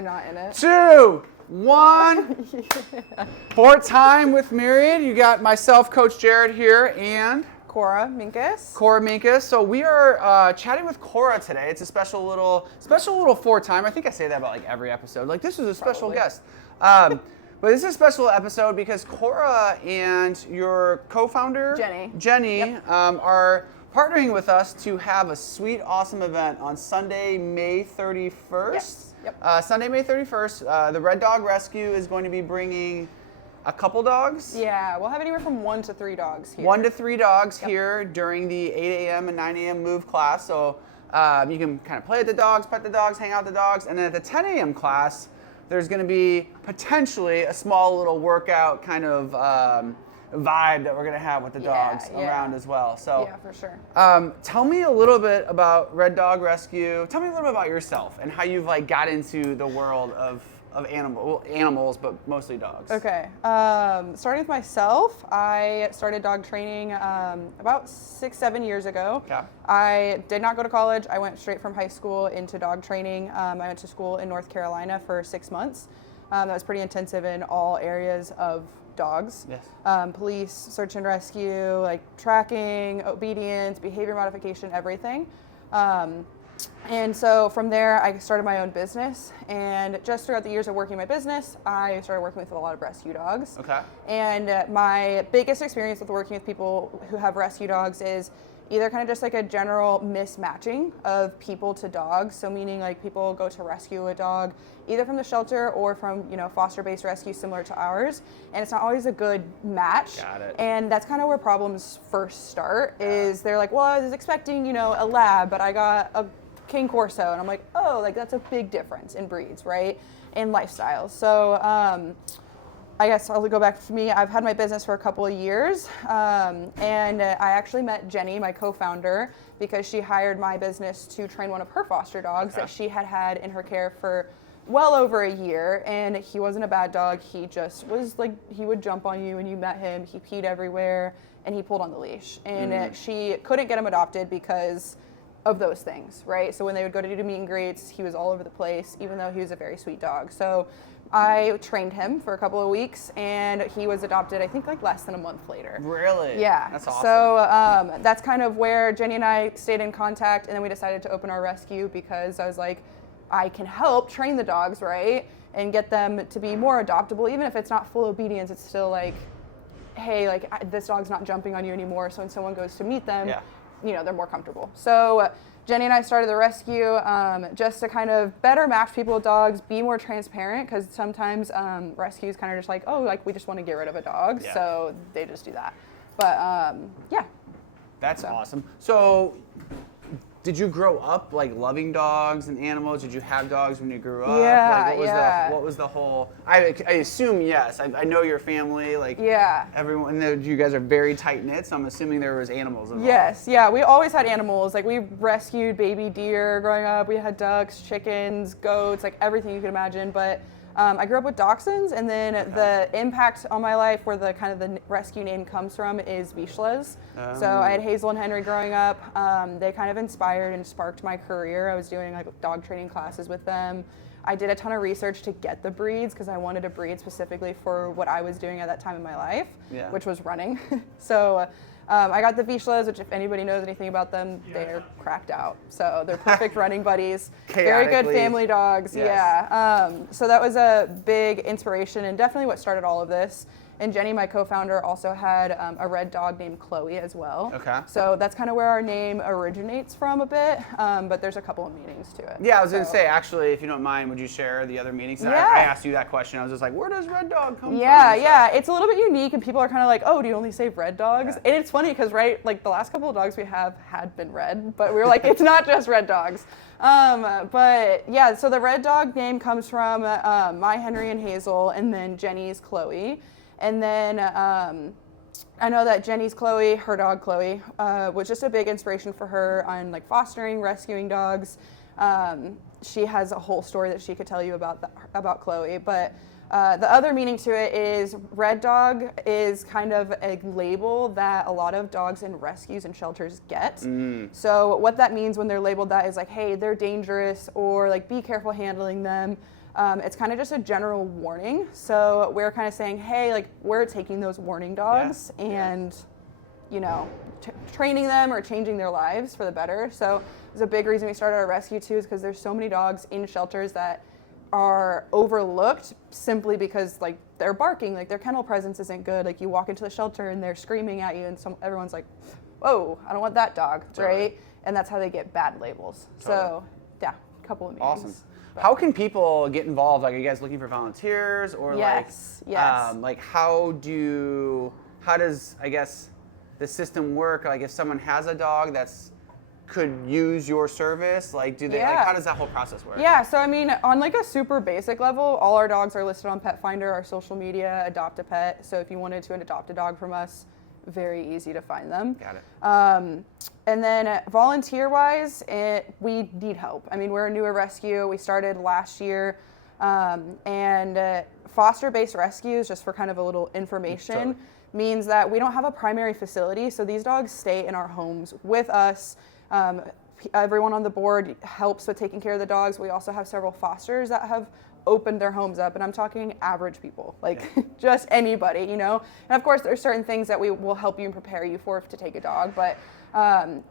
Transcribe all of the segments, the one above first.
Not in it. 2, 1. Yeah. Fourth time with Myriad. You got myself, Coach Jared here, and Cora Minkus. Cora Minkus. So we are chatting with Cora today. It's a special little fourth time. I think I say that about like every episode. Like this is a special guest. But this is a special episode because Cora and your co-founder Jenny Yep. Are partnering with us to have a sweet, awesome event on Sunday, May 31st. Yes. Yep. Sunday, May 31st. The Red Dog Rescue is going to be bringing a couple dogs. Yeah, we'll have anywhere from 1 to 3 dogs here. 1 to 3 dogs Yep. here during the 8 a.m. and 9 a.m. move class. So you can kind of play with the dogs, pet the dogs, hang out with the dogs. And then at the 10 a.m. class, there's going to be potentially a small little workout kind of vibe that we're going to have with the dogs around as well. So yeah, for sure. Tell me a little bit about Red Dog Rescue. Tell me a little bit about yourself and how you've like got into the world of animals, but mostly dogs. Okay. Starting with myself, I started dog training about 6-7 years ago. Okay. I did not go to college. I went straight from high school into dog training. I went to school in North Carolina for 6 months. That was pretty intensive in all areas of dogs. Yes. Police, search and rescue, like tracking, obedience, behavior modification, everything. And so from there, I started my own business. And just throughout the years of working my business, I started working with a lot of rescue dogs. Okay. And my biggest experience with working with people who have rescue dogs is either kind of just like a general mismatching of people to dogs. So meaning like people go to rescue a dog either from the shelter or from, foster-based rescue similar to ours. And it's not always a good match. Got it. And that's kind of where problems first start is they're like, well, I was expecting, a lab, but I got a King Corso. And I'm like, oh, like that's a big difference in breeds, right? And lifestyles. So I guess I'll go back to me. I've had my business for a couple of years. And I actually met Jenny, my co-founder, because she hired my business to train one of her foster dogs that she had had in her care for well over a year. And he wasn't a bad dog. He just was like, he would jump on you when you met him. He peed everywhere and he pulled on the leash. And she couldn't get him adopted because of those things, right? So when they would go to do meet and greets, he was all over the place, even though he was a very sweet dog. So I trained him for a couple of weeks and he was adopted, I think like less than a month later. Really? Yeah. That's awesome. So that's kind of where Jenny and I stayed in contact, and then we decided to open our rescue because I was like, I can help train the dogs, right? And get them to be more adoptable. Even if it's not full obedience, it's still like, hey, like this dog's not jumping on you anymore. So when someone goes to meet them, they're more comfortable. So Jenny and I started the rescue just to kind of better match people with dogs, be more transparent, because sometimes rescues kind of just like, oh, like we just want to get rid of a dog, so they just do that. But yeah. That's awesome. So did you grow up like loving dogs and animals? Did you have dogs when you grew up? Yeah, like, what was the whole, I assume yes. I know your family, like everyone, you guys are very tight knit, so I'm assuming there was animals involved. Yes, yeah, we always had animals. Like we rescued baby deer growing up. We had ducks, chickens, goats, like everything you could imagine. But I grew up with dachshunds, and then the impact on my life, where the kind of the rescue name comes from, is Vizslas. So I had Hazel and Henry growing up. They kind of inspired and sparked my career. I was doing like dog training classes with them. I did a ton of research to get the breeds because I wanted a breed specifically for what I was doing at that time in my life, which was running. So I got the Vizslas, which if anybody knows anything about them, they're cracked out. So they're perfect running buddies. Very good family dogs. Yes. Yeah. So that was a big inspiration and definitely what started all of this. And Jenny, my co-founder, also had a red dog named Chloe as well. Okay. So that's kind of where our name originates from a bit, but there's a couple of meanings to it. Yeah, I was going to say, actually, if you don't mind, would you share the other meanings? I asked you that question. I was just like, where does red dog come from? Yeah. It's a little bit unique, and people are kind of like, oh, do you only save red dogs? And it's funny because, right, like the last couple of dogs we have had been red, but we were like, it's not just red dogs. But yeah, so the red dog name comes from my Henry and Hazel, and then Jenny's Chloe. And then I know that Jenny's Chloe, her dog Chloe, was just a big inspiration for her on like fostering, rescuing dogs. She has a whole story that she could tell you about Chloe. But the other meaning to it is red dog is kind of a label that a lot of dogs in rescues and shelters get. So what that means when they're labeled that is like, hey, they're dangerous, or like be careful handling them. It's kind of just a general warning. So we're kind of saying, hey, like we're taking those warning dogs and, you know, training them or changing their lives for the better. So it's a big reason we started our rescue too, is because there's so many dogs in shelters that are overlooked simply because like they're barking, like their kennel presence isn't good. Like you walk into the shelter and they're screaming at you and everyone's like, whoa, I don't want that dog, right? And that's how they get bad labels. So yeah, a couple of meetings. Awesome. How can people get involved? Like, are you guys looking for volunteers or yes. like how does, I guess, the system work? Like if someone has a dog that's could use your service, like do they like how does that whole process work? Yeah, so I mean on like a super basic level, all our dogs are listed on Pet Finder, our social media, Adopt a Pet. So if you wanted to adopt a dog from us, very easy to find them. Got it. And then volunteer-wise, we need help. I mean, we're a newer rescue. We started last year, and foster-based rescues, just for kind of a little information, means that we don't have a primary facility. So these dogs stay in our homes with us. Everyone on the board helps with taking care of the dogs. We also have several fosters that have opened their homes up, and I'm talking average people, like just anybody, you know. And of course, there's certain things that we will help you and prepare you for to take a dog, but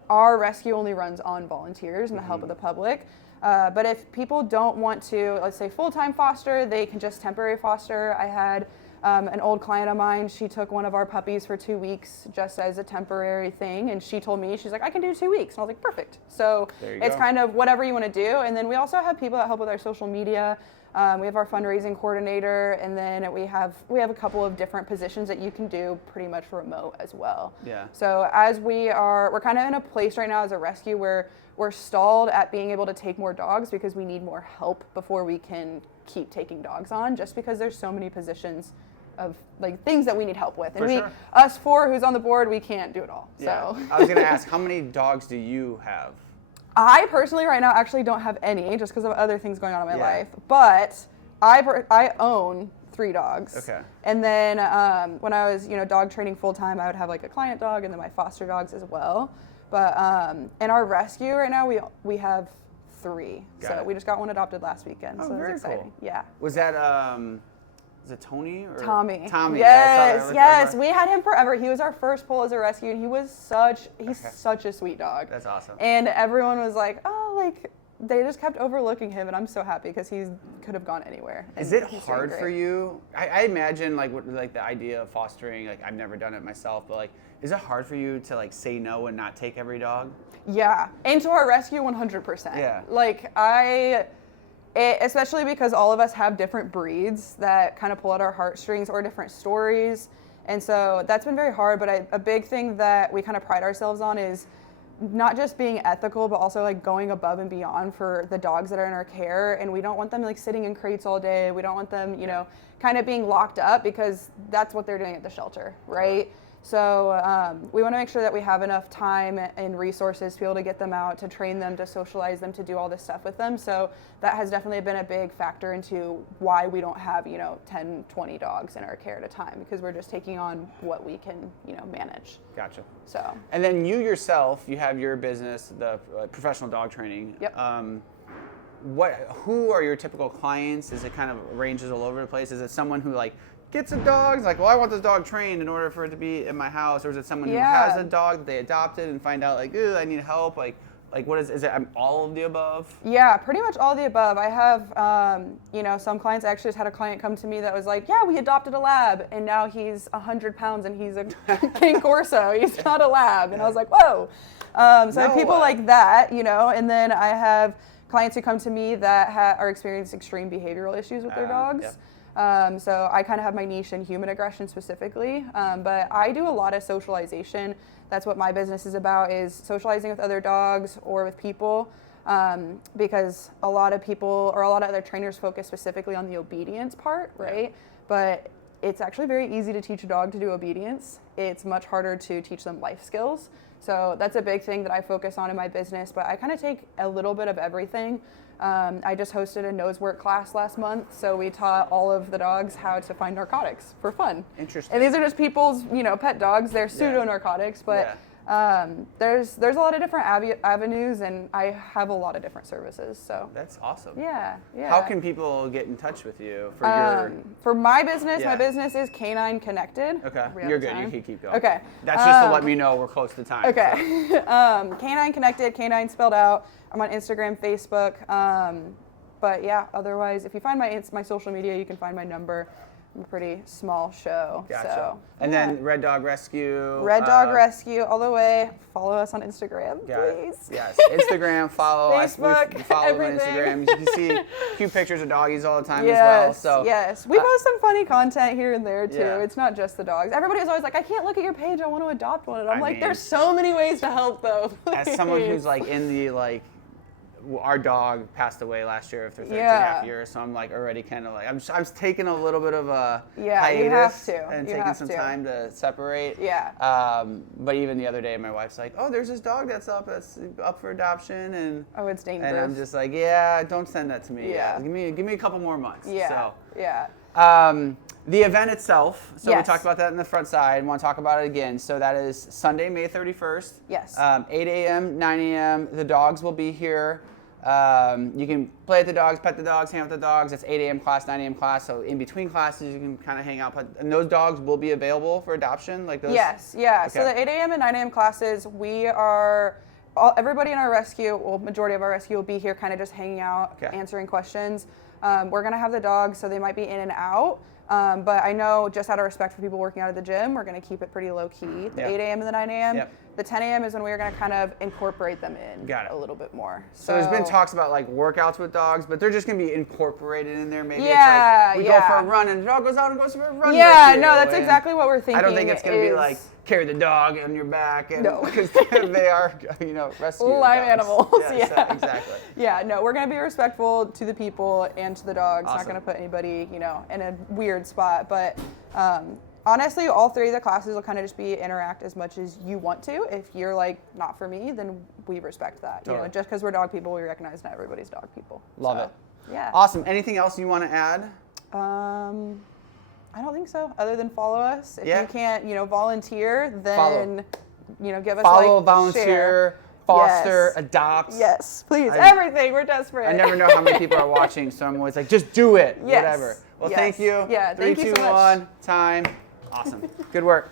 our rescue only runs on volunteers and the help of the public. But if people don't want to, let's say full-time foster, they can just temporary foster. I had an old client of mine, she took one of our puppies for 2 weeks just as a temporary thing, and she told me, she's like, I can do 2 weeks. And I was like, perfect. So it's kind of whatever you want to do. And then we also have people that help with our social media. We have our fundraising coordinator, and then we have a couple of different positions that you can do pretty much remote as well. Yeah. So as we're kind of in a place right now as a rescue where we're stalled at being able to take more dogs because we need more help before we can keep taking dogs on, just because there's so many positions of like things that we need help with. And us four who's on the board, we can't do it all. Yeah. So I was gonna ask, how many dogs do you have? I personally right now actually don't have any just because of other things going on in my life, but I own 3 dogs. Okay. And then when I was, dog training full time, I would have like a client dog and then my foster dogs as well. But in our rescue right now, we have 3. So we just got one adopted last weekend. Oh, so very it's exciting. cool. Yeah. Was that is it Tony or Tommy? Tommy. Yes, yes. We had him forever. He was our first pull as a rescue, and he's such a sweet dog. That's awesome. And everyone was like, oh, like they just kept overlooking him, and I'm so happy because he could have gone anywhere. Is it hard for you? I imagine like the idea of fostering. Like I've never done it myself, but like, is it hard for you to like say no and not take every dog? Yeah, into our rescue, 100%. Yeah. Like especially because all of us have different breeds that kind of pull at our heartstrings or different stories. And so that's been very hard, but a big thing that we kind of pride ourselves on is not just being ethical, but also like going above and beyond for the dogs that are in our care. And we don't want them like sitting in crates all day. We don't want them, kind of being locked up because that's what they're doing at the shelter, right? So we want to make sure that we have enough time and resources to be able to get them out, to train them, to socialize them, to do all this stuff with them. So that has definitely been a big factor into why we don't have, 10, 20 dogs in our care at a time, because we're just taking on what we can, manage. Gotcha. So. And then you yourself, you have your business, the professional dog training. Yep. Who are your typical clients? Is it kind of ranges all over the place? Is it someone who like gets a dog, like, well, I want this dog trained in order for it to be in my house, or is it someone who has a dog that they adopted and find out like, ooh, I need help, like what is it all of the above? Yeah, pretty much all of the above. I have, some clients. I actually just had a client come to me that was like, yeah, we adopted a lab, and now he's 100 pounds and he's a King Corso. He's not a lab. And I was like, whoa. So I have people like that, and then I have clients who come to me that are experiencing extreme behavioral issues with their dogs. Yeah. So I kind of have my niche in human aggression specifically, but I do a lot of socialization. That's what my business is about, is socializing with other dogs or with people, because a lot of people or a lot of other trainers focus specifically on the obedience part, right? But it's actually very easy to teach a dog to do obedience. It's much harder to teach them life skills. So that's a big thing that I focus on in my business, but I kind of take a little bit of everything. I just hosted a nose work class last month, so we taught all of the dogs how to find narcotics for fun. Interesting. And these are just people's, pet dogs. They're pseudo narcotics, but There's a lot of different avenues, and I have a lot of different services. So that's awesome. Yeah. How can people get in touch with you for your? For my business, Yeah. my business is Canine Connected. Okay, We have you're good. time? You can keep going. Okay. That's just to let me know we're close to time. Okay. So. Canine Connected, Canine spelled out. I'm on Instagram, Facebook. But yeah, otherwise, if you find my social media, you can find my number. I'm a pretty small show. Gotcha. So, and then Red Dog Rescue. Red Dog Rescue all the way. Follow us on Instagram, please. Yes, Instagram, follow. Facebook, we follow everything. on Instagram. You can see cute pictures of doggies all the time as well. So yes. We post some funny content here and there too. Yeah. It's not just the dogs. Everybody's always like, I can't look at your page. I want to adopt one. And I'm I like, mean, there's so many ways to help though. as someone who's like in the like, our dog passed away last year after 13 and a half years, so I'm like already kind of like, I'm taking a little bit of a hiatus you have to. and You taking have some to. time to separate. Yeah. But even the other day, my wife's like, oh, there's this dog that's up for adoption, and Oh, it's dangerous. and I'm just like, yeah, don't send that to me. Yeah. Give me a couple more months. Yeah. So. Yeah. The event itself, so we Yes. talked about that in the front side. Want to talk about it again. So that is Sunday, May 31st. Yes. 8 a.m., 9 a.m. The dogs will be here. You can play with the dogs, pet the dogs, hang out with the dogs. It's 8 a.m. class, 9 a.m. class. So in between classes, you can kind of hang out. And those dogs will be available for adoption, like those. Yes. Yeah. Okay. So the 8 a.m. and 9 a.m. classes, everybody in our rescue, well, majority of our rescue will be here, kind of just hanging out, Okay. answering questions. We're gonna have the dogs, so they might be in and out. But I know, just out of respect for people working out of the gym, we're going to keep it pretty low key. The Yep. 8 a.m. and the 9 a.m. Yep. The 10 a.m. is when we're going to kind of incorporate them in Got it. a little bit more. So there's been talks about like workouts with dogs, but they're just going to be incorporated in there. Maybe Yeah, it's like we go for a run and the dog goes out and goes for a run. Yeah, rescue, no, that's and exactly what we're thinking. I don't think it's going to be like carry the dog on your back, and No. because they are, rescue live dogs. animals. Yeah, Yeah. exactly. Yeah, no, we're going to be respectful to the people and to the dogs. Awesome. Not going to put anybody, in a weird spot. But honestly, all three of the classes will kind of just be interact as much as you want to. If you're like, not for me, then we respect that. Totally. Just because we're dog people, we recognize not everybody's dog people. Love So, it. Yeah. Awesome. Anything else you want to add? I don't think so. Other than follow us. If Yeah. you can't, volunteer, then give us Follow, like, volunteer, share. foster, Yes. adopt. Yes, please. I- Everything. We're desperate. I never know how many people are watching, so I'm always like, just do it. Yes. Whatever. Well, Yes. thank you. Yeah, 3, thank you 2, so much. 1, time. Awesome. Good work.